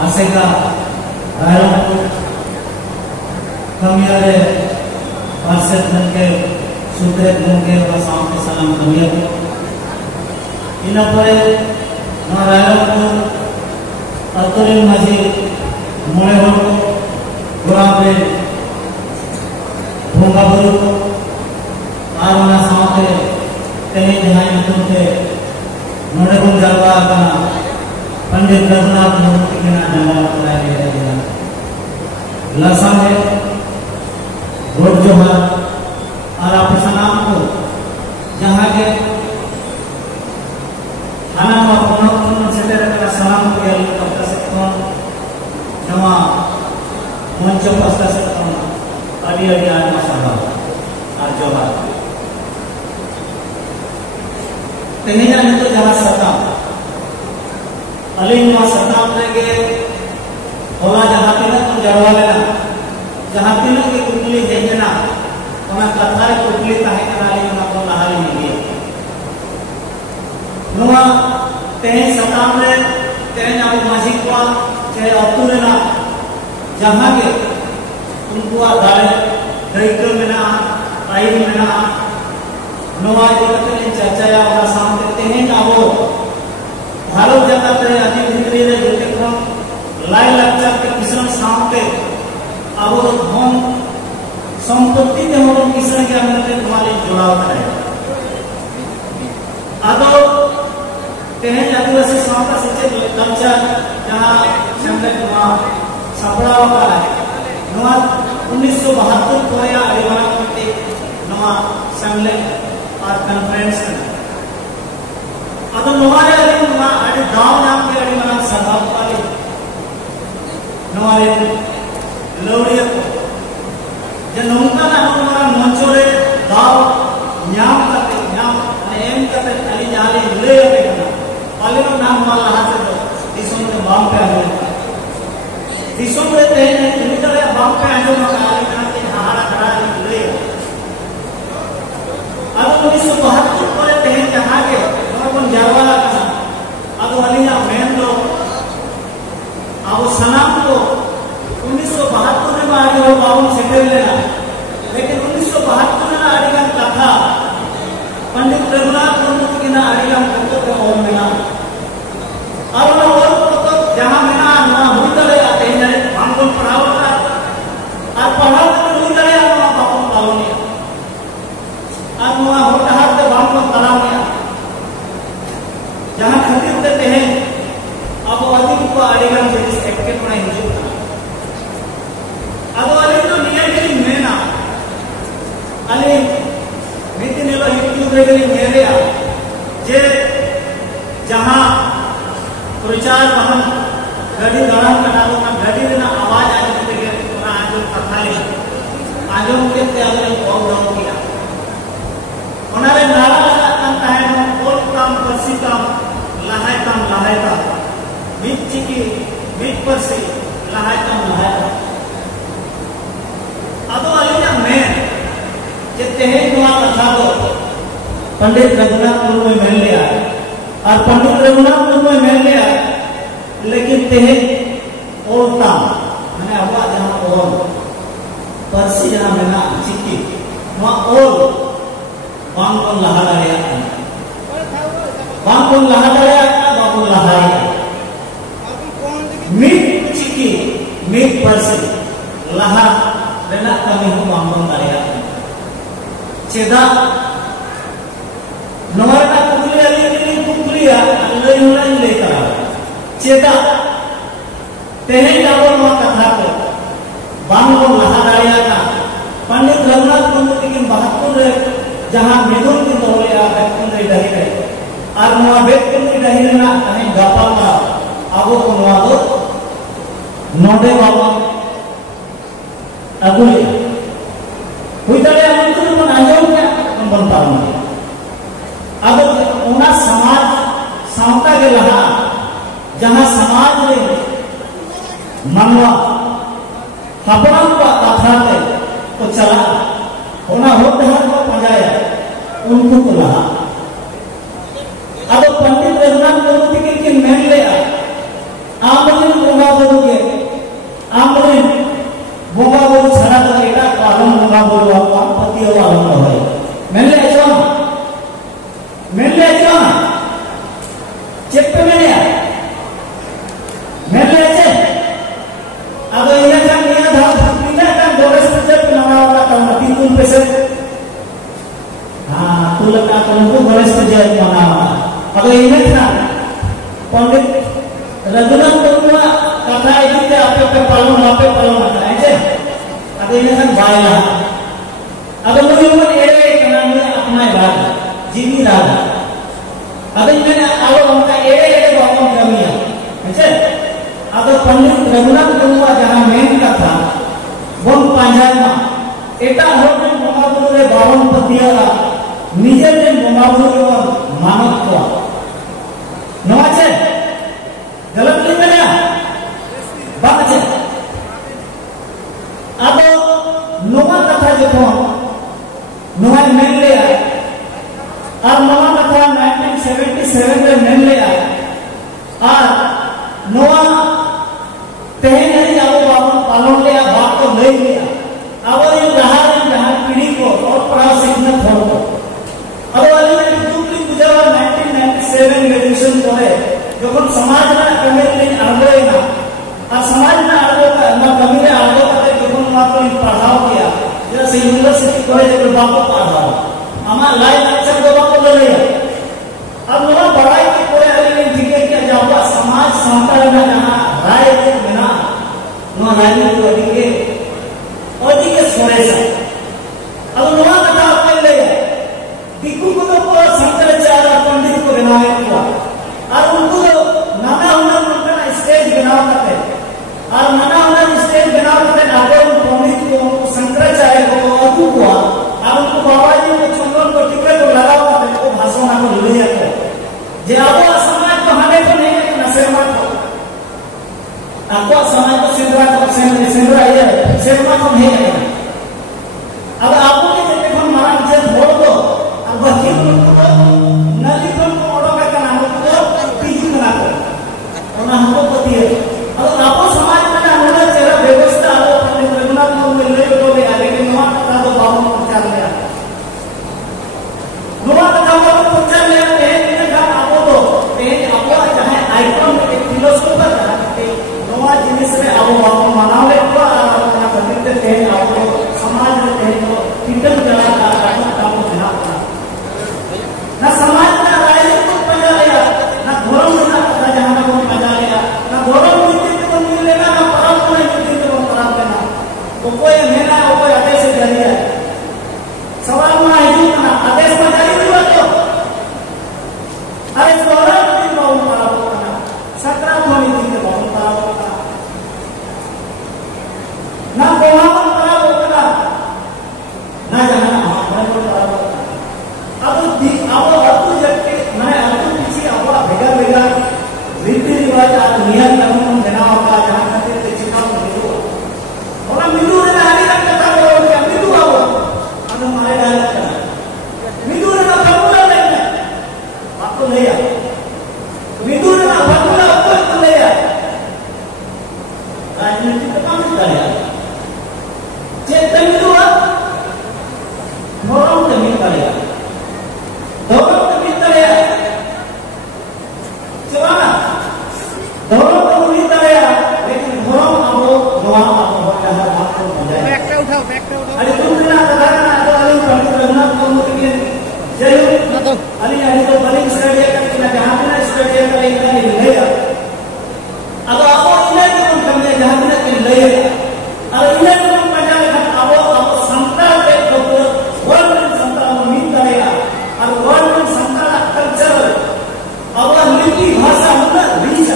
ASECA Rayapur kamiare Parsed Gongke Sutret Gongke Sawante salam kamiare ina pore na Rayapur Aturin Maji Mole hor ko gorabe bonga buru ko ar ona sawante tene jahai nyutum te node bun jalwa kana Pandit Raghunath मूर्ति के नाम जमाल कराए गए लसा है road जो है और आप सलाम को जहाँ के खाना में पुनः से तेरे सलाम को ये लोग कर सकते हैं जमा मंच पर कर सकते हैं अड़ी अड़ी आज मसाला आज जो है तेरे जाने तो जहाँ सता अलीम मा सताम रेगे होला जहाँ तीनों तुम जड़वा लेना जहाँ तीनों की कुटली हेजना उन्हें कथा रे कुटली ताहे करा अलीम मा को नहाली नहीं नुआ तेरे सताम रे तेरे नाम माजी को चाहे अतुरे ना जहाँ के उनको आधार दायित्व में ना आयु में ना नुआ जो तेरे चर्चा या उन्हें सामने तेरे ना वो भारत जाता है अति भित्री रे जोते को लाई लक्चर के किसान सामते अब हम संपत्ति के हम किसान के अंदर के तुम्हारी जुड़ाव है आदो तेरे आदिवासी सामता सच्चे कल्चर जहाँ शंकर कुमार सपड़ा होता है नवा 1972 को या अरिवाना करते नवा शंकर और कॉन्फ्रेंस अतः नवारे अरिमा अरे गांव नाम के अरिमा सभा वाले नवारे लोड़िया जब नौका ना हमारा मंचोरे गांव न्याम एम करते अली जाले ले करना वाले नो नाम वाला हाथ से दिसों के बाम पे आने दिसों में तेरे इन्हीं तरह बाम पे आने में काली करना के हारा करा ले अब 1972 को तेरे जहाँ के अपन जरवाला का अब अलिया मेन लो अब सलाम को 1972 में आगे वो बाबू सेटल लेना लेकिन 1972 में आगे का कथा पंडित रघुनाथ मूर्ति की ना आगे हम को तो और मिला और ना और तो जहाँ मिला ना हुई तो ले आते हैं हमको पढ़ाओ का और पढ़ाओ तो हुई तो ले आते हैं बाबू पालोनिया और वहाँ होता है तो बाबू पालोनिया जहाँ खरीद देते हैं अब अधिक को आड़ेगा से जिस एक्ट में हिजू था अब अली तो नियर के लिए मेना अली मीठी ने लो यूट्यूब पे के लिए मेरे जे जहाँ प्रचार हम गड़ी गरम करना तो ना गड़ी में ना आवाज आ जाती है ना आजो कथाली आजो के त्याग ने बहुत डाउन किया उन्होंने नारा लगाता है ना और काम करसी काम लहायता मीट चिकी मीट पर से लहायता अदो अलिया में जितने हैं दुआ कथा दो पंडित रघुनाथ मुर्मू में लिया और पंडित रघुनाथ मुर्मू में लिया लेकिन तेहे ओलता मैंने हुआ जहाँ ओल परसी जहाँ में ना चिकी वहाँ ओल वांग को लहा डालिया बांकुल लहाड़ाया बांकुल लहाड़ाया मीट चिकी मीट परसी लहा रेना कमी हो बांकुल लहाड़ाया चेदा नवारा कुकुलिया लेकिन कुकुलिया ले उड़ाई लेकर चेदा तेरे जाओ नवा कथा को बांकुल लहाड़ाया का पंडित रघुनाथ मूर्ति की 72 जहाँ मिथुन की तोलिया बैकुल रे दही रहे और नवा बैकुल रे दही रहना कहीं गापा का आगो को नवा दो नोडे बाबा अगुले हुई तले हम तो मन आयो क्या हम बनता हूँ अब उन्हें समाज सावता के लहा जहाँ समाज में मनवा हपना का कथा तो चला होना होते हैं को पजाया उनको तो लहा अब पंडित रघुनाथ मूर्ति के मेन ले आमजन कथा इदीते आपे पे पालन आता है जे अदे इनखान बायला अदे मुझे मन एड़े कना में अपना बात जीवी राधा अदे इनने आलो उनका एड़े बाबा कमिया है अदे पंडित रघुनाथ मुर्मू जहां मेन कथा बोन पांजामा एटा होने बंगाबुरु रे बावन पतियाला निजे ने बंगाबुरु मानव को नवा छे गलत नहीं बना बात छे अब नवा कथा जो नवा मेन ले आए और नवा कथा 1977 में मेन ले आए और नवा तेहन नहीं अब बावन पालन ले बात को ले लिया अब ये जहां पीढ़ी को और पढ़ा सीखना छोड़ो अब वाले में दूसरी गुजरा 1997 ग्रेजुएशन को है जो हम समाज में कमेटी आगे ना और समाज में आगे का ना कमी आगे का जो हम मात्र पढ़ाओ किया जैसे यूनिवर्सिटी कॉलेज में बापू पढ़ाओ हमारा लाइफ लेक्चर को बापू ले लिया अब वो पढ़ाई की कोई अलग ठीक है कि जब समाज संस्था में जहां राय के बिना वो राजनीति को दिखे और जी के सोने से अब नवा कथा आपके ले दिक्कु को तो शंकराचार्य पंडित को बनाया हुआ और उनको नाना हुनर उनका स्टेज बनाओ करते और नाना हुनर स्टेज बनाओ करते आगे उन पंडित को शंकराचार्य को अदू हुआ और उनको बाबा जी को चंदन को टिकट को लगा हुआ था वो भाषण आपको ले जाते जे अब समाज को हमें तो नहीं है ना सेवा को आपको समाज को सेवा को नहीं है अब आपको के जब हम मारा जे छोड़ दो अब वही नदी को मोड़ो का नाम को पीजी बना दो और हमको पति है अब आपको समाज में ना चेहरा व्यवस्था हो पंडित रघुनाथ मुर्मू ले तो ले लेकिन नवा कथा तो बाबू प्रचार ले नवा कथा को प्रचार ले है का आपको तो आपको चाहे आइकन एक फिलोसोफर नवा जिनिस में अब बाबू मनावे को अपना पवित्र थे आपको समाज में थे तो कितन जला काम ध्यान ना समाज ना राजनीति को मजा लिया ना धर्म ना पता जहां को मजा लिया ना धर्म नीति को मिल लेना ना परम को नीति को खराब करना वो कोई मेना वो कोई आदेश जारी है सवाल में है ना आदेश में जारी हुआ तो अरे सोरा नीति बहुत खराब करना सत्रह को नीति के बहुत खराब करना ना कोहावन खराब होगा ना जाना हमारे को खराब होगा अब अतु जबकि मैं अतु पीछे अब भेगा रीति रिवाज आज नियम कानून देना होगा जहां खातिर के चिका मिलू और मिलू ने आगे का कथा बोल के मिलू आओ अब हमारे डाल का मिलू ने फॉर्मूला लेना आपको ले आ मिलू ने फॉर्मूला आपको ले आ राजनीति का काम कर रहा चेतन मिलू मोरम के मिल करेगा दोनों के भीतर है चलाना दोनों को भीतर है लेकिन दोनों अब दोनों अब होता है आपको मजा बैक उठाओ अरे तुम ना साधारण तो अली पंडित रघुनाथ मुर्मू के जय हो अली अली तो बलिंग स्टडी करके जहां पे ना स्टडी करेगा ले अब आपको इन्हें को समझे जहां पे ना ले और इन्हें को मजा लेगा अब संता के तो वर्ल्ड संता उम्मीद करेगा और वर्ल्ड में संतान कल्चर अब लिपि भाषा मतलब रीच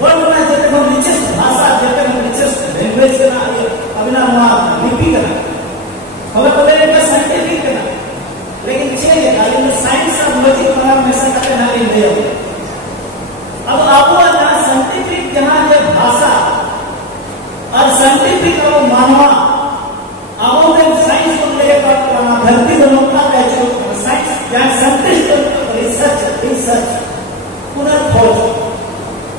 वर्ल्ड में जैसे हम रिचेस्ट भाषा जैसे हम रिचेस्ट लैंग्वेज का अभिनव लिपि का हमें पता है कि साइंटिफिक का लेकिन चेंज है लेकिन साइंस और लॉजिक पर हमेशा करते ना ले अब आपको ना साइंटिफिक जहां ये भाषा और साइंटिफिक और मानवा अब में साइंस को लेकर धरती दोनों का कैसे साइंस या साइंटिस्ट रिसर्च पूरा खोज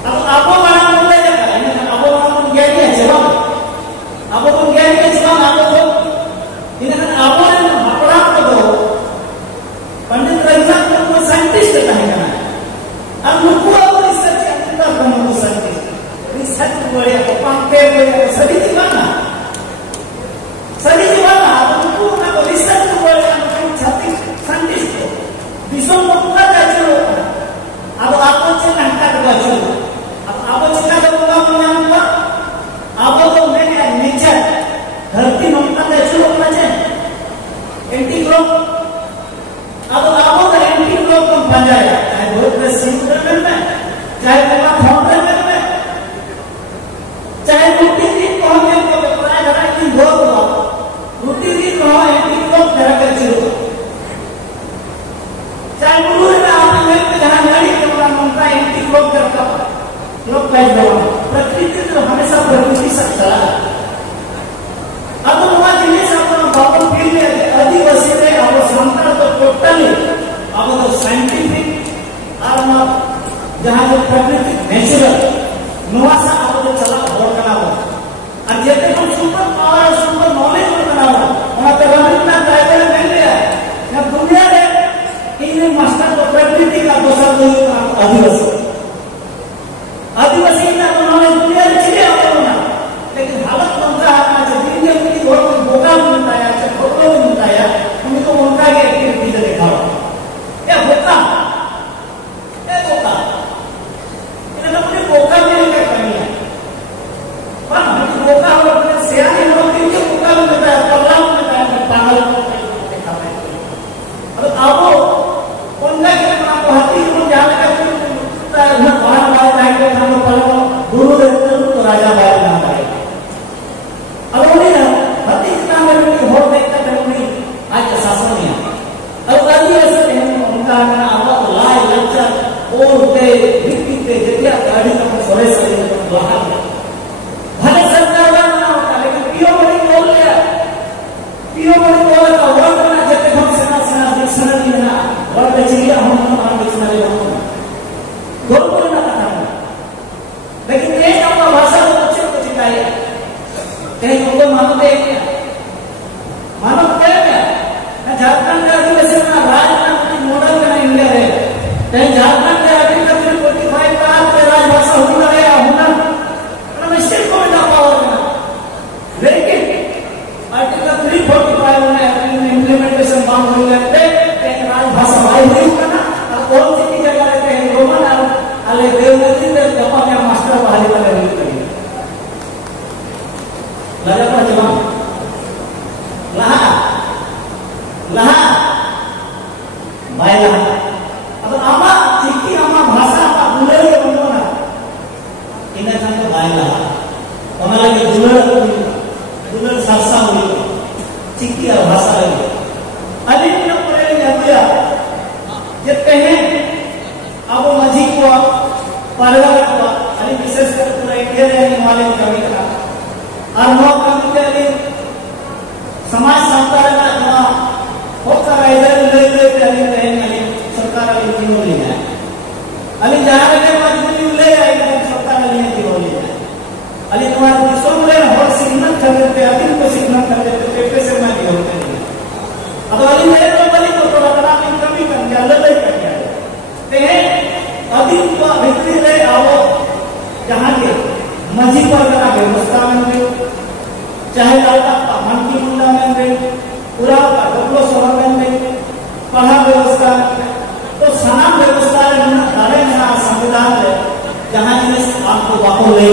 अब आपको माना बोले जाएगा अब आपको ज्ञान है जवाब अब तो ज्ञान के जवाब आपको इन्हें आपको अपना को पंडित रघुनाथ को साइंटिस्ट कहेगा अब मुझको रिसर्च करना है साइंटिस्ट रिसर्च बोले पंखे बोले सभी दीवाना अब मुझको ना रिसर्च बोले छाती साइंटिस्ट विश्व को पूरा कैसे होगा अब आपको चिन्ह हटा के बचो अब आपको चिन्ह का नुआ सा आप तो चला और कना हो और जेते हम सुपर पावर सुपर नॉलेज को कना हो वहां पे रविंद्रनाथ टाइटल मिल गया ना दुनिया में इन मास्टर को प्रकृति का दोषा आदिवासी आदिवासी का नॉलेज दुनिया में चले आते हो ना लेकिन हालत बनता है ना जब दिन में उनकी और बोका मिलता है अच्छा फोटो मिलता है उनको उनका के एक्टिविटी से देखा हो ये बोका इन्हें अपने बोका में क्या करनी है पर हम बोका और अपने सियाने लोग के लिए बोका मिलता है पल्ला मिलता है पागल देखा है अब आपो उनका के अपना हाथी को जान का ना बाहर बाहर जाके हम पल्ला गुरु देवता तो राजा बाहर ना आए अब उन्हें हाथी का में भी हो देखता है उन्हें आज शासन में अब गाड़ी ऐसे उनका ना आवाज लाए लज्जा और के विक्ति के जतिया गाड़ी का सोरे से बाहर भले सरकार ना होता लेकिन पीओ बड़ी बोल लिया पीओ बड़ी बोल का वर्ड ना जते हम सेना डिक्शनरी ना वर्ड बेचिया हम हमारा डिक्शनरी हम दोनों को ना था लेकिन ये अपना भाषा को बच्चे को सिखाया कहीं उनको मानते हैं क्या मानते हैं क्या ना झारखंड का अधिवेशन ना राजनीति मॉडल का इंडिया है कहीं झारखंड के एग्रीकल्चर 45 का राजभाषा हुनर है हुनर मतलब स्टेट को ना पावर ना लेकिन आर्टिकल 345 में इंप्लीमेंटेशन मांग हो जाते एक राजभाषा भाई नहीं करना और कौन सी की जगह रहते हैं रोमन अले देवदत्ती ने जपा में मास्टर बाहरी वाले नहीं करेंगे लगा पर जवाब लहा लहा बायला अब आमा चिकी आमा भाषा आप बुले के बनो ना इन्हें kan ke baiklah orang lagi dular sarsa हुई चिकी और भाषा लगी अली ने पढ़े लिया कहते हैं अब मजी को परिवार को अली विशेष कर पूरा इंडिया रहने वाले कवि का और नौ कवि के लिए समाज संस्कार का ना होकर इधर ले अली रहेंगे सरकार अली जीवन ले जाए अली जहाँ के मजबूरी ले आएगा सरकार अली जीवन ले जाए अली तुम्हारे विश्व में और सिग्नल कर देते अभी को सिग्नल कर देते पेपर से मैं जीवन करेंगे अब अली मेरे को बली को थोड़ा बड़ा कमी कर दिया लड़ाई कर दिया ते अभी को भित्री रहे आओ जहाँ के मस्जिद पर का व्यवस्था में चाहे लाटा मन की मुंडा में पूरा का डबलो शहर में पढ़ा व्यवस्था तो सना व्यवस्था दारे ना संविधान है जहां जिस आपको बापो ले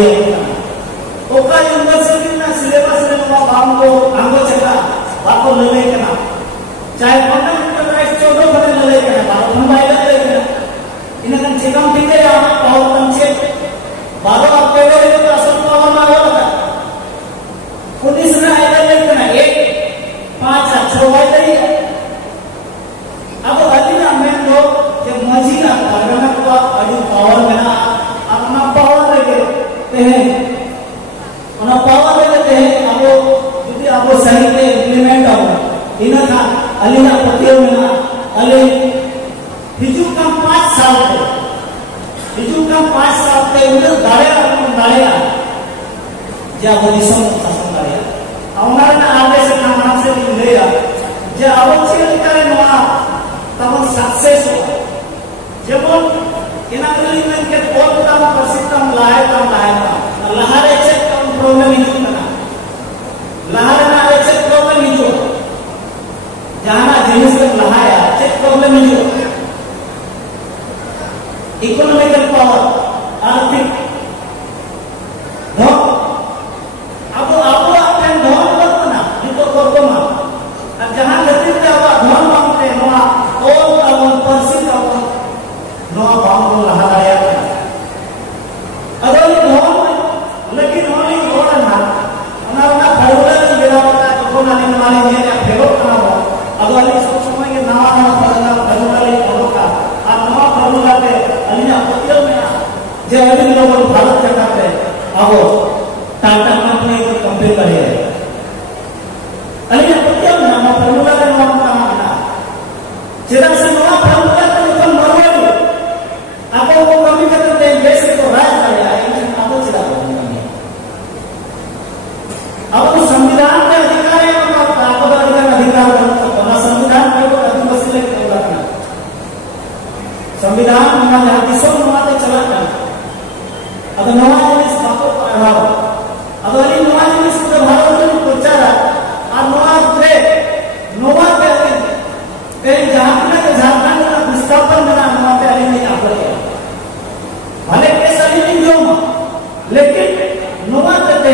ओका यूनिवर्सिटी ना सिलेबस में बापो आंगो चला बापो ले करना चाहे फंडामेंटल राइट्स 14 बने ले करना बापो मोबाइल ले करना इनकन चिकम टिके या और पंचे बारो आपके को तो असल पावर ना होगा पुलिस ने आइडिया ले करना 1 5 6 वाइड है अब अलीना में लोग जब मजी का करना को अली पावर में ना अपना पावर लेके हैं अपना पावर लेके हैं अब यदि आप सही के इंप्लीमेंट हो इना का अलीना पतियों में ना अली हिजू का 5 साल पे उन्हें दाड़ेगा जब वो दिशा शासन करेगा हमारे ना आगे से नाम से मिलेगा जब अवश्य करें ना तब सक्सेस हो जब इनाग्रेशन के बहुत कम प्रसिद्धम लायक लहारे चेक कम प्रॉब्लम नहीं करना लहारे ना चेक प्रॉब्लम नहीं हो जहां जिनिस तक लहाया चेक प्रॉब्लम नहीं हो इकोनॉमिकल पावर आर्थिक धन अब अपने धन मत ना इनको करतो ना अब जहां गति पे अब धन मांगते हैं वहां और अब परसित अब नो बांगो लहाया अगर धन लेकिन होनी होना ना ना फरुला की गिरावट है तो ना नहीं माने ये फेरो करना हो अगर इस समय के नवा फरुला ले होगा आप नवा फरुला पे अलीना पतियों में जे अभी लोग भारत सरकार पे अब टाटा कंपनी को कंपेयर करे अलीना पतियों में हम फरुला के नाम का माना जेदा से नवा फरुला तो नॉर्मल आपको वो कमी करते हैं जैसे तो राज आया इन आपको पढ़ाओ अब अली नवा जिनिस को भारत में प्रचार और नवा पे झारखंड के झारखंड का विस्थापन बना नवा पे अली ने अप्लाई किया भले केस अली नहीं जो लेकिन नवा पे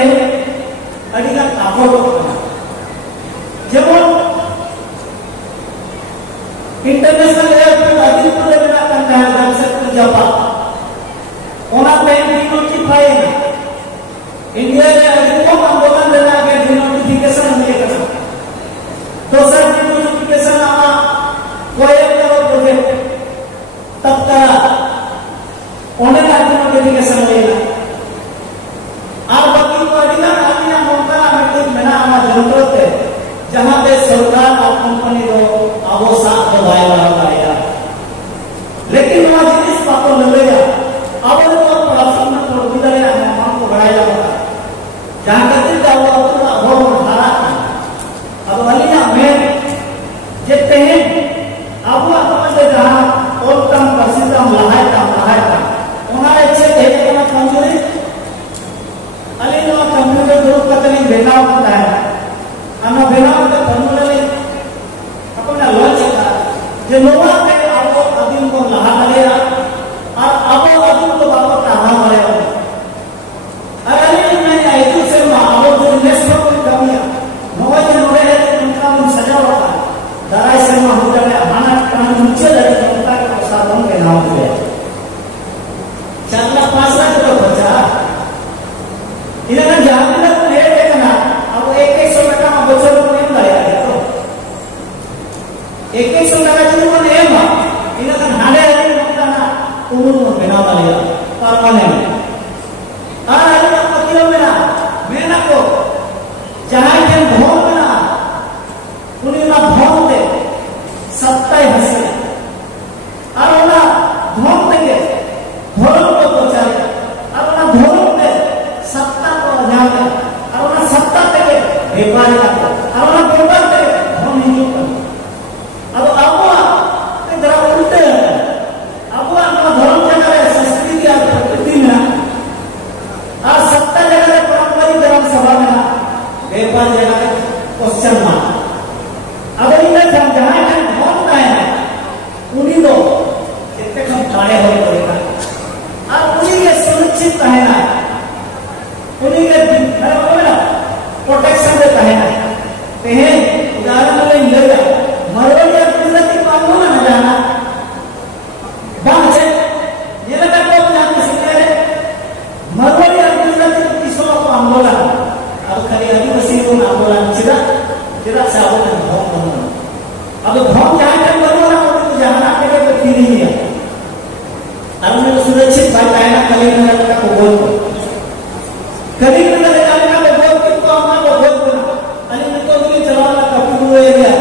अली का अपोलो जब इंटरनेशनल एयरपोर्ट आदिपुर में ना करना है जमशेदपुर जापान ओना पे नोटिफाई इंडिया में अधिकतम आंदोलन लेना के नोटिफिकेशन मिलेगा तो सर नोटिफिकेशन आवा कोई करो प्रोजेक्ट तब तक ओने का नोटिफिकेशन मिलेगा और बाकी को अधिकार आदिया मौका में मेना आवा जरूरत है जहां पे सरकार और कंपनी रो आवो साथ दबाए रहा है लेकिन वहां जिस बातों लगेगा अब तो प्रोडक्शन में तो बिदर है हम को बढ़ाया होगा जहां कहते जाओ तो वो धारा अब वालिया में जेते हैं अब अपन से जहां और कम प्रसिद्ध हम लहाय का उन्होंने अच्छे थे कि मैं कंजूरी अली नो कंप्यूटर ग्रुप का तनी बेनाव होता है हम बेनाव का फॉर्मूला ले अपना लॉन्च का जो नोवा पे आपको अभी को लहा लेगा और अब अभी तो बाबा कहां वाले हो अरे नहीं आई तो से अब जो नेशनल को कमियां नोवा जो नोरे है उनका मन सजा होता है दराई से हो जाए हाना कान नीचे लगे जनता के प्रसादों के नाम पे 4 लाख 5 लाख तो बचा इन्हें जहां तक ले देखना अब 100 टका में बचत नहीं लाया तो 100 टका जो ने एमा इन्हें हाड़े umur membina kali permanen. Ada yang kecil mena ko jangan yang bohong mena, unih na bohong deh, sabtai hasil. Ada na bohong deh, bohong ko percaya. Ada na bohong deh, sabta ko nyata. Ada na sabta deh, beban aku. Ada na beban deh, bohong hidup. Ada apa? Tentara ulte. अब अपना धर्म जगह है संस्कृति और प्रकृति में और सत्ता जगह है पारंपरिक धर्म सभा में व्यापार जगह है क्वेश्चन मार्क अगर इन्हें जहाँ कहीं भोगना है उन्हीं दो जितने कम खड़े हो पड़ेगा और उन्हीं के सुरक्षित रहना है उन्हीं के प्रोटेक्शन में रहना है उदाहरण में लेगा मरोड़िया कुदरती कानून में जाना बांचे ये लगा को जाने से पहले मरवाड़ी आंदोलन के किसों को आंदोलन अब खरी आदिवासी को आंदोलन चिरा सावन भौम अब भौम जहाँ तक बनवाना हो तो जहाँ के लिए तो फिर ही है अरुण में सुरक्षित बात है ना कली में लगा को बोल कली में लगा को बोल किसको हमारा को बोल अली में तो ये चलाना कभी हुए गया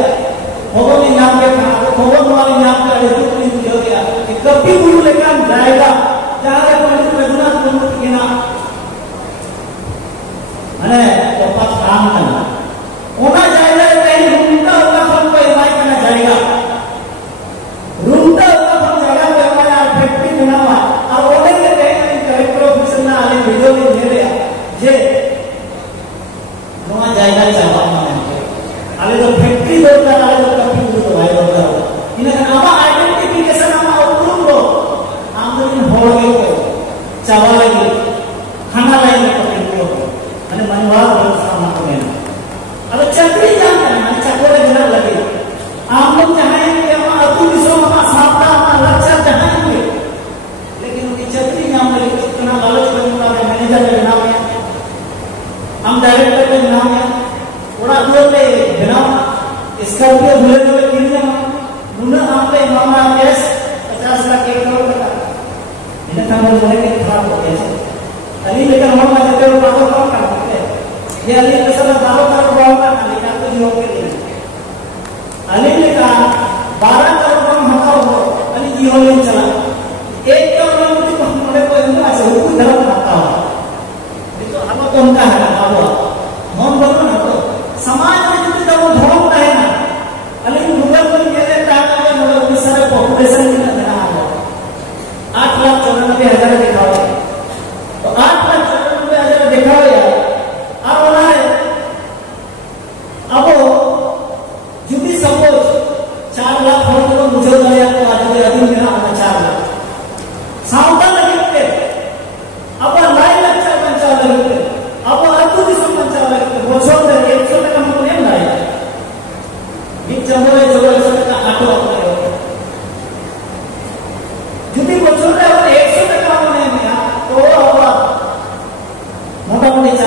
भगवान ने नाम के कहा भगवान वाले नाम का अरे तो नहीं हो गया कभी गुरु लेकर जाएगा जहाँ पंडित रघुनाथ पंडित के नाम अरे तो पास काम करना होना जाएगा कहीं रूमता होगा फल को इमाई करना जाएगा रूमता होगा फल जगह पे हमारा फैक्ट्री बना हुआ और बोले के कहीं कलेक्टर ऑफिसर ना आले वीडियो में दे दिया जे वहाँ जाएगा चाहवा आले तो फैक्ट्री बोलता आले तो कभी गुरु भाई बोलता इन्हें नामा आइडेंटिफिकेशन होगे को चावल लगी खाना लाएंगे पकड़ को मैंने मनवार सामना को लेना अब चक्री जानते हैं मैंने चक्रे बिना लगे आप लोग चाहेंगे कि हम अतु विश्व में सापता हमारा लक्ष्य चाहेंगे लेकिन उनकी चक्री नाम लगे कितना लालच लगूंगा मैं मैनेजर के नाम है हम डायरेक्टर के नाम है थोड़ा दूर पे बिना स्कॉर्पियो भूले हुए किन्हीं मुन्ना नाम पे मामला केस 50 लाख 1 करोड़ का इन्हें समझ में नहीं खराब हो गया अली लेकर हम कहते हैं बाबा कौन करते हैं ये अली के साथ बाबा करोड़ बोलता है लेकिन तो योग के लिए अली ने कहा 12 करोड़ कम हटाओ हो अली जी हो नहीं चला 1 करोड़ मुझे हमारे को इतना से हुकुम धर्म खाता हो ये तो हम तो उनका है ना बाबा हम बोलो ना तो समाज में जो वो भोग है ना अली मुगल को ये देता है कि मुगल की सारे पॉपुलेशन की ना 8,94,000 दिखाओ तो 8,94,000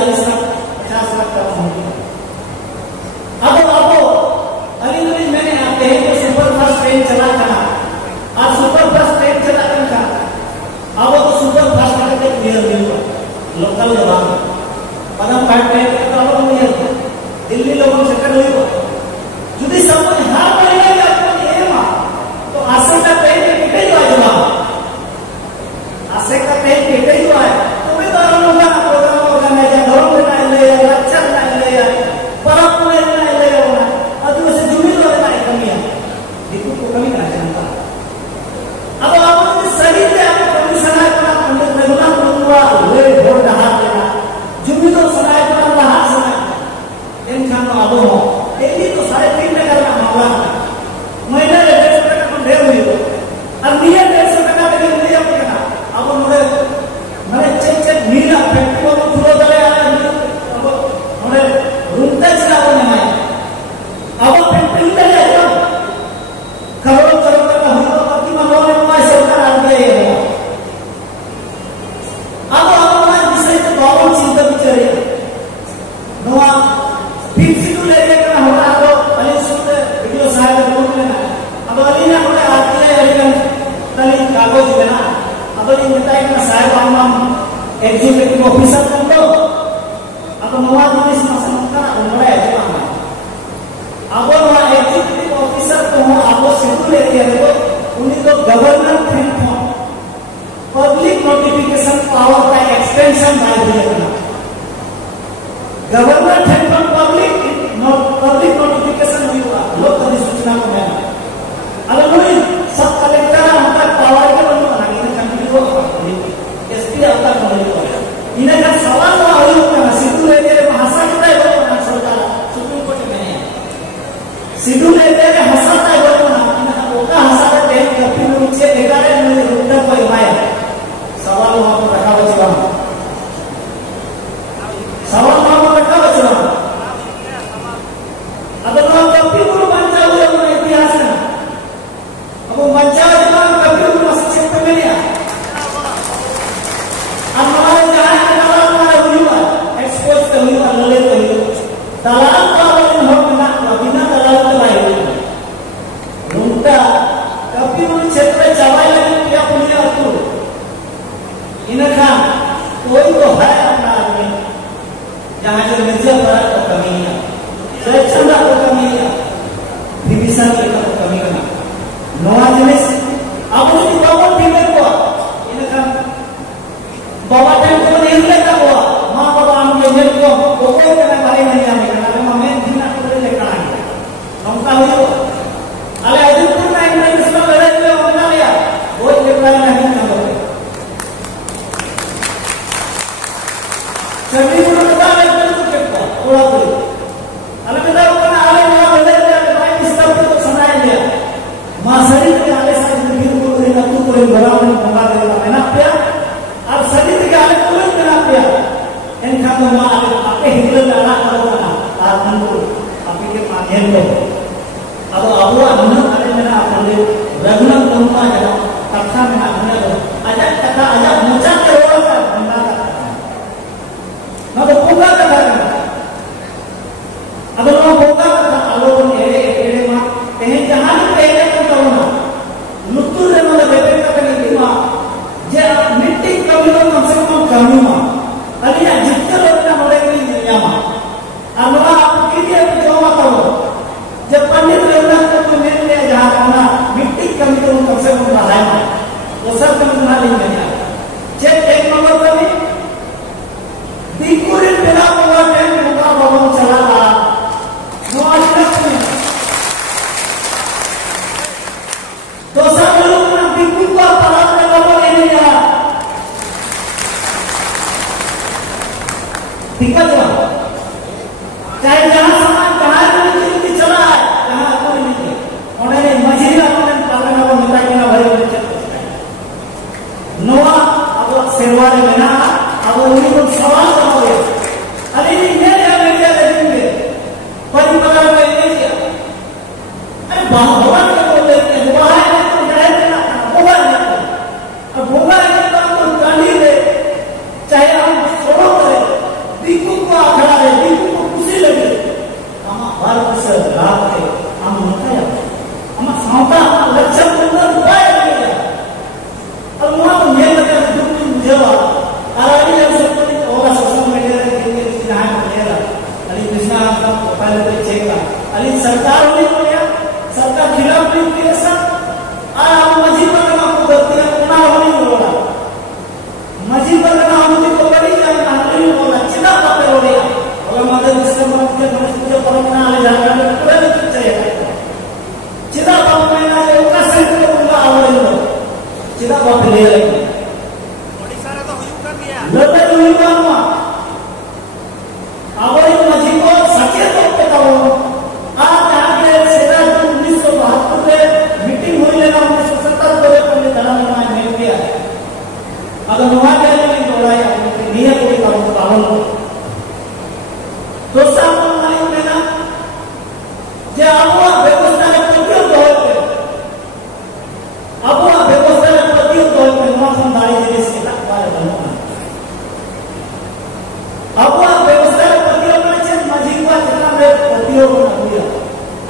40 लाख 50 लाख का होगी। अब अली मैंने आते हैं तो सुपर फास्ट ट्रेन चला था और सुपर फास्ट ट्रेन चला था अब तो सुपर फास्ट करके क्लियर नहीं हुआ लोकल जवान पदम फाइट ट्रेन का तो नहीं है दिल्ली लोगों से कर हुई जुदी सब हर महीने का आपको ये मां तो आसे का ट्रेन टिकट ही हुआ आसे का ट्रेन टिकट ही हुआ है तो भी तो लोग का प्रोग्राम ऑर्गेनाइज धर्म ना ले लेक्चर ना ले परम ना ले और वैसे जुमिल वाला कमी है देखो को कमी ना जानता अब आप सही से आप कमीशन है अपना पंडित रघुनाथ बंधुआ वे वोट हाथ देना जुमिल तो सनाय पर रहा सना इन खान अब हो यही तो 3.5 का मामला महीने में 150 टका कम ढेर हुई और नियत 150 टका लेकिन नहीं अब करना अब मरे चेक नीला फैक्ट्री को खुलो दले अब मरे रूम तक चला बने अब फैक्ट्री में जाओ करोड़ का हुआ बाकी मनोने में सरकार आ गई है अब हमारा विषय तो बहुत चिंता बिचारे नवा फिर सिटू ले लेकर हमारा तो अली सुनते वीडियो साहब बोल लेना अब अली ने हमें आते हैं अली तली कागज देना अब अली बताए कि साहब हम एग्जीक्यूटिव ऑफिसर कर दो अब नवा दिन इस मसला का उन्होंने ऐसे मांगा अब नवा एग्जीक्यूटिव ऑफिसर को आप सिटू ले लिया तो उन्हीं को गवर्नर थे पब्लिक नोटिफिकेशन पावर का एक्सटेंशन डाल दिया गवर्नर थे पब्लिक नोटिफिकेशन हुई हुआ लोक अधिसूचना को मैं अगर कोई सब कलेक्टर हमका पावर के बनो ना इन्हें कंट्री को एसपी आता नहीं हो इन्हें का सवाल हुआ हुई होगा सिद्धू ले दे भाषा कितना हो ना सरकार सुप्रीम कोर्ट में है सिद्धू ले दे हंसाता है बोलो ना इन्हें ओका हंसाता है कभी नीचे देखा है नहीं रुकता कोई माया सवाल वहां पर रखा बचवा सवाल वहां पर रखा बचवा अगर लोग कभी गुरु बन जाओगे अपने इतिहास में अब वो बन जाओ जब कभी गुरु मस्जिद में मिलिया अब हमारे जहाँ दलाल हमारा हुआ एक्सपोज कर हुआ ललित हुई दलाल का बिना दलाल के भाई हुई उनका कभी उन क्षेत्र चवाई लगी क्या पुण्य तू इनका कोई तो है अपना आदमी जहाँ जो मिर्जा बड़ा तो कमी है चंदा को कमी है विभीषण की तो कमी है नवा जिनिस अब उसकी बाबा पीने को इनका बाबा टाइम को नहीं लेता हुआ माँ बाबा हम ये मिल को कोई तरह वाले नहीं आने का अरे मम्मी दिना को लेकर आएंगे हमका हुई को अरे अजीपुर में इंटरनेशनल लड़ाई में हमला लिया वो लेकर नहीं कर रहे सभी को बता रहे हैं तो क्या थोड़ा थोड़ा अलग अलग अपना आले में बदल दिया भाई इस तरह तो सुनाया गया मां शरीर के आले साथ में बिल्कुल कोई ना तू कोई बराबर में मंगा देगा है ना प्या अब शरीर के आले तुरंत बना प्या इन का तो मां आपके हिंदू में आना करो ना आत्मन को आपके के माध्यम लो अब अबुआ अन्न आले में अपन रघुनाथ बंधुआ है कथा में आने लो आजा कथा आजा मोचा के रोल का बंदा ना तो पूरा कथा अब लोग होगा लोगों ने एड़े मां कहीं जहां भी पहले को करना लुत्तुर ने मतलब बेटे का कहीं मां जे मिट्टी कभी लोग कम से कम कमी मां अरे जितने लोग ना मरे नहीं दुनिया मां अल्लाह आपके लिए जो मत करो जब पंडित रघुनाथ को मिल ले जहां करना मिट्टी कमी तो कम से कम बढ़ाए मां वो सब कम ना लेंगे चेक एक नंबर पर भी बिल्कुल बिना हुआ टाइम होगा भवन चला रहा तो सब लोग ना बिल्कुल को पढ़ा के लोगों ने नहीं आया दिक्कत हुआ चाहे जहां समाज जहां भी चला है जहां कोई नहीं उन्होंने मजीरा अपने पालन को मिला के ना भाई नोआ अब शेरवाले में ना अब उन्हीं को सवाल करोगे अरे ये क्या लगेंगे परिवार में नहीं किया अरे भगवान को बोल देते हैं हुआ है तो जाहिर देना होगा नहीं अब होगा नहीं तो गाली दे चाहे हम छोड़ो करे बिल्कुल Abuah व्यवस्था पतियों में चेत मजी को जितना में पतियों को नबिया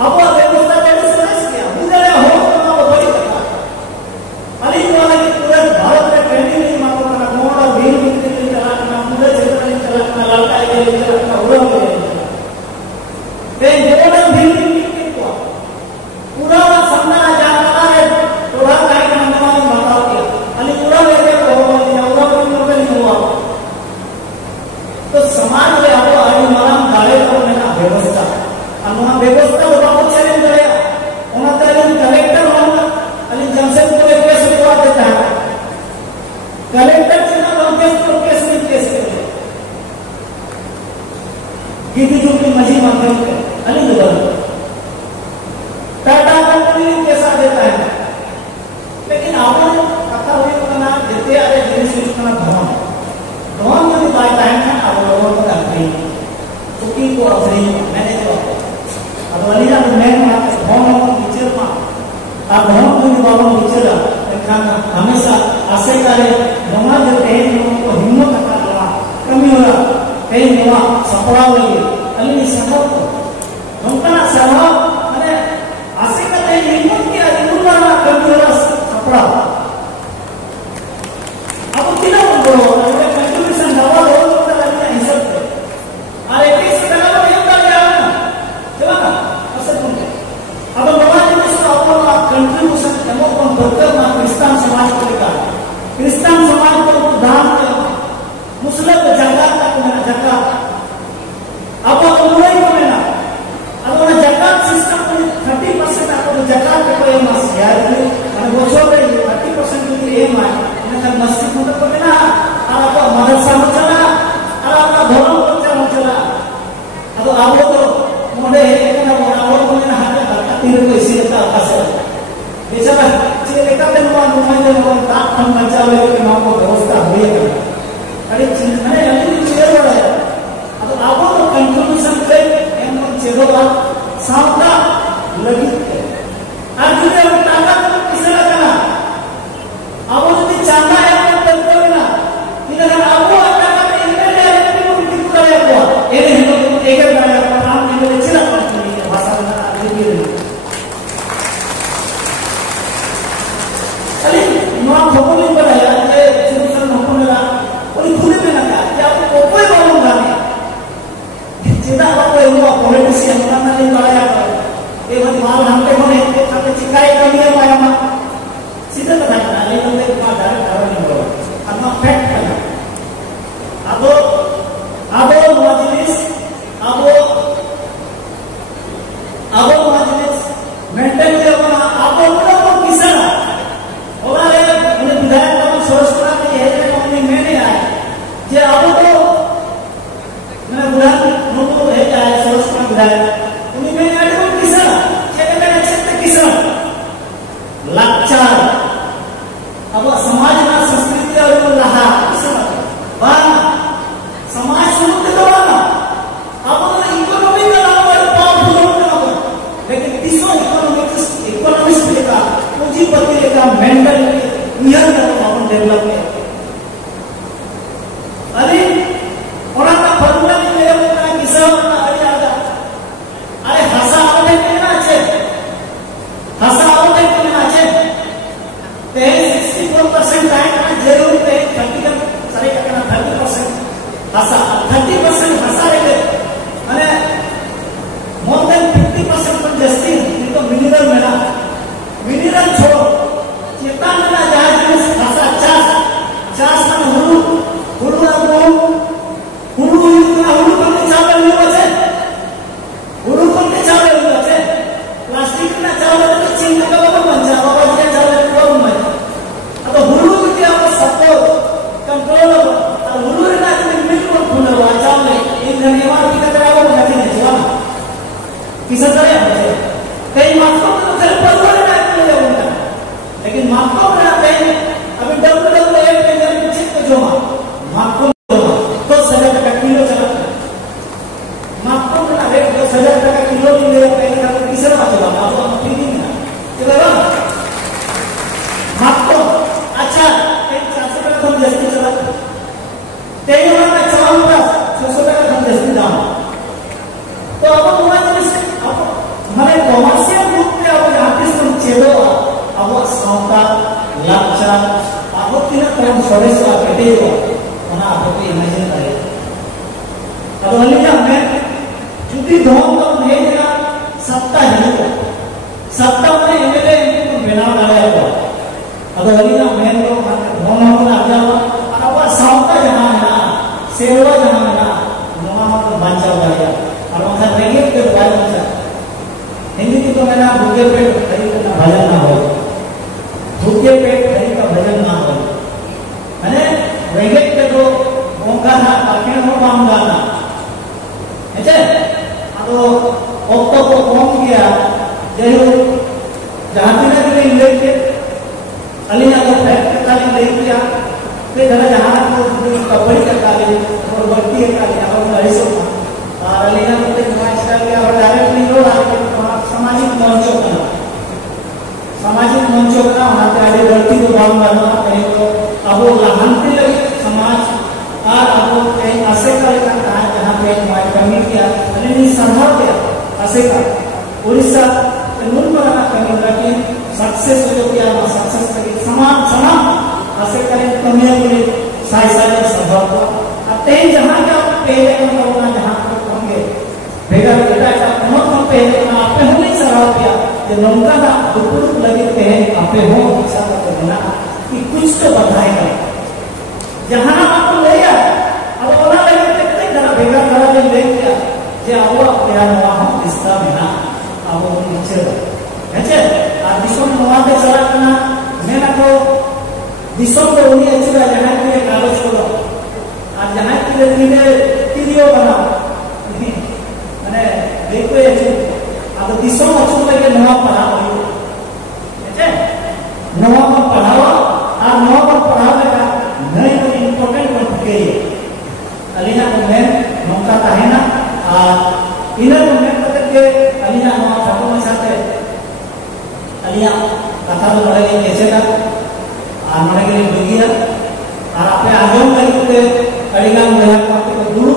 abuah व्यवस्था dari सदस्य किया मुझे हो तो मैं बड़ी कथा अली को वाला कि पूरे भारत में ट्रेंडिंग नहीं मानो करना मोड़ा भीड़ कितने दिन चला करना मुझे क्षेत्र में चला करना लड़का ये चला करना उड़ा हुआ है मोड़ा भीड़ कितने को पूरा सामना जाना है थोड़ा काहे का नंबर बताओ क्या अली पूरा लेके हुआ तो समाज में आपको अनुमान गाले को ना व्यवस्था अनुमान व्यवस्था होगा वो चले गया उन्होंने तो कलेक्टर होगा अली जनसेन को केस करवा देता है कलेक्टर चुना लोकेश को केस में केस करे गिद्दी जुगली मजी माध्यम पे अली दबल टाटा कंपनी कैसा देता है लेकिन आपने कथा हुई तो ना देते आ रहे जिनिस उसका धर्म धर्म जो बात है ना आप लोगों को करते हैं चुकी को अपनी मैंने जो अब वाली ना मैं ना धर्म को टीचर मां आप धर्म को बाबा टीचर खाना हमेशा आशे करे समाज जो है उनको हिम्मत करना कमी होला कई नवा सफला होगी अली संभव उनका संभव माने आशे करे हिम्मत के अधिकार ना कमी होला सफला अब कितना बोलो कंट्रीब्यूशन दवा दो तो लगता है सब अरे किस तरह का ये कर रहा है चला ना ऐसा तुम अब बाबा जी इसका अपना कंट्रीब्यूशन कमो कम करकर ना क्रिश्चियन समाज को लेकर क्रिश्चियन समाज को दान मुस्लिम जगत तक में जगत अब उन्हें को लेना अब उन्हें जगत सिस्टम को 30% आपको जगत पे कोई मस यार मैंने वो छोड़ रही 30% के लिए एम है उन्हें मस्जिद में तो ना आपका मदरसा में चला और आपका धर्म में चला अब आप तो मोड़े एक ना वो को ना हाथ तीर को इसी का असर बेचारा चले लेकर दिन में ताप हम बचावे के नाम को व्यवस्था हुई है अरे मैंने अभी चेयर बड़ा है अब आप तो कंट्रीब्यूशन पे एम चेरोला सामना लगी आज जो टाका तो किसे लगाना अब जो चांदा है वो तो ना इधर अब वो टाका पे इनमें डायरेक्टली वो कितनी करे को ये हम एक एक नाम इनमें चिरा पड़ती है भाषा में आगे अरे नौ खबर नहीं पड़ा ये चिरुसन नौकरला और खुले में ना क्या आपको कोई मालूम नहीं जितना आपको हुआ पॉलिटिशियन ना नहीं पढ़ाया ये मत माल हमके होने आपके चिकाई का नियम आया मा सीधा बताना नहीं तो एक बात डायरेक्ट करना नहीं होगा अपना फैक्ट करना अब मजलिस अब मजलिस मेंटेन करना अब लोग किसान और ये उन्हें विधायक का सोच करा कि ये कौन मैंने आया जे अब तो मैंने बुला लोगों है क्या सोच करा विधायक उन्हें मैंने आया तो किसान क्या मैंने चित्त किसान लाचार अब समाज ना संस्कृति और लहा वाह समाज समृद्ध करना अब तो इकोनॉमी का नाम पर पावरफुल होना लेकिन तीसरा इकोनॉमिस्ट का पूंजीपति का मेंटल नियम का अपन डेवलप किया अरे और का फॉर्मूला नहीं ले होता है किसान का अरे आजा अरे हंसा आवते केना छे हंसा आवते केना छे ते 64% टाइम का जरूर पे 30 सरे का 30% हंसा 30% हंसा रे माने मोर देन 50% पर जस्ती तो मिनरल मेला मिनरल छोड़ो चेता ना जहाज हंसा 50 ना हुलू इतना हुलू करके चावल नहीं बचे हुलू करके चावल नहीं बचे प्लास्टिक ना चावल तो चिंता का बाबा बन जा बाबा जी चावल को मत अब हुलू के आप सबको कंट्रोल और हुलू ना तो बिल्कुल भूल हुआ चावल एक धन्यवाद की तरह वो नहीं है जवाब किस तरह है कई मात्रों में तो घर पर ना किया होता लेकिन मात्रों में आते हैं अभी डब्ल्यू पे चित्त जो मात्रों तो 10,000 टका किलो चला मात्रों में रेट 10,000 टका किलो की ले पहले का किसरा चला आप तो फ्री नहीं है चला मात्रों अच्छा एक 400 टका तो जल्दी चला तेरे में 54 बुद्धि धोम तो नहीं देना सत्ता नहीं सत्ता में एमएलए बनाव दाड़ा अब अलीना मेन तो धोम होना जावा अब साउता जना है सेवा जना है नवा बांचा दाड़ा और वहां रेंगे के बारे में हिंदी तो मैंने भूखे पेट खरी का भजन ना हो भूखे पेट खरी का भजन ना हो मैंने रेंगे के तो ओंकार ना काके हो काम गाना है तो ओक्तो को कौन किया जय जहां तक के लेके अलीना को फैक्ट का ले किया फिर जरा जहां को कबड्डी का काले और बत्ती का काले और ऐसे और अलीना को तो नमाज का किया और डायरेक्टली रोड आके सामाजिक मंचों का वहां पे आगे बढ़ती तो भाव मारना कहीं तो अब वो लहानती लगी समाज और अब कहीं ऐसे का कहा जहाँ पे कम्युनिटी अली संभव किया ऐसे का उड़ीसा नून बनाना कम्युनिटी की सक्सेस जो किया वो सक्सेस करी समान समान ऐसे करें कम्युनिटी साइज संभव को अब तेज जहाँ का पहले का होना जहाँ तक होंगे बेगा बेटा का बहुत पहले का आपे हो नहीं सराव किया कि नौका का दुख लगे पहले आपे हो ऐसा तो बना कि कुछ तो बताएगा जहाँ आपको ले गया अब ओना लगे कितने जरा बेगा करा ले गया जे आवा प्यार नवा हम रिश्ता बिना अब वो नीचे है आज दिसों नवा के चला करना मैं को दिसों को उन्हीं अच्छी जहाँ के लिए कागज खोलो आज जहाँ के लिए वीडियो बनाओ मैंने देखो ये अब दिसों अच्छी लगे नवा पढ़ाओ नवा को पढ़ाओ और नवा को पढ़ाने नहीं तो इम्पोर्टेंट बन चुके अलीना को मैं मौका का है ना इन्हें को मैं पता के अलीना नवा फोटो में साथे अलिया कथा तो मरे कैसे का और मरे के लिए और आपने आजम करके अलीना में को दूर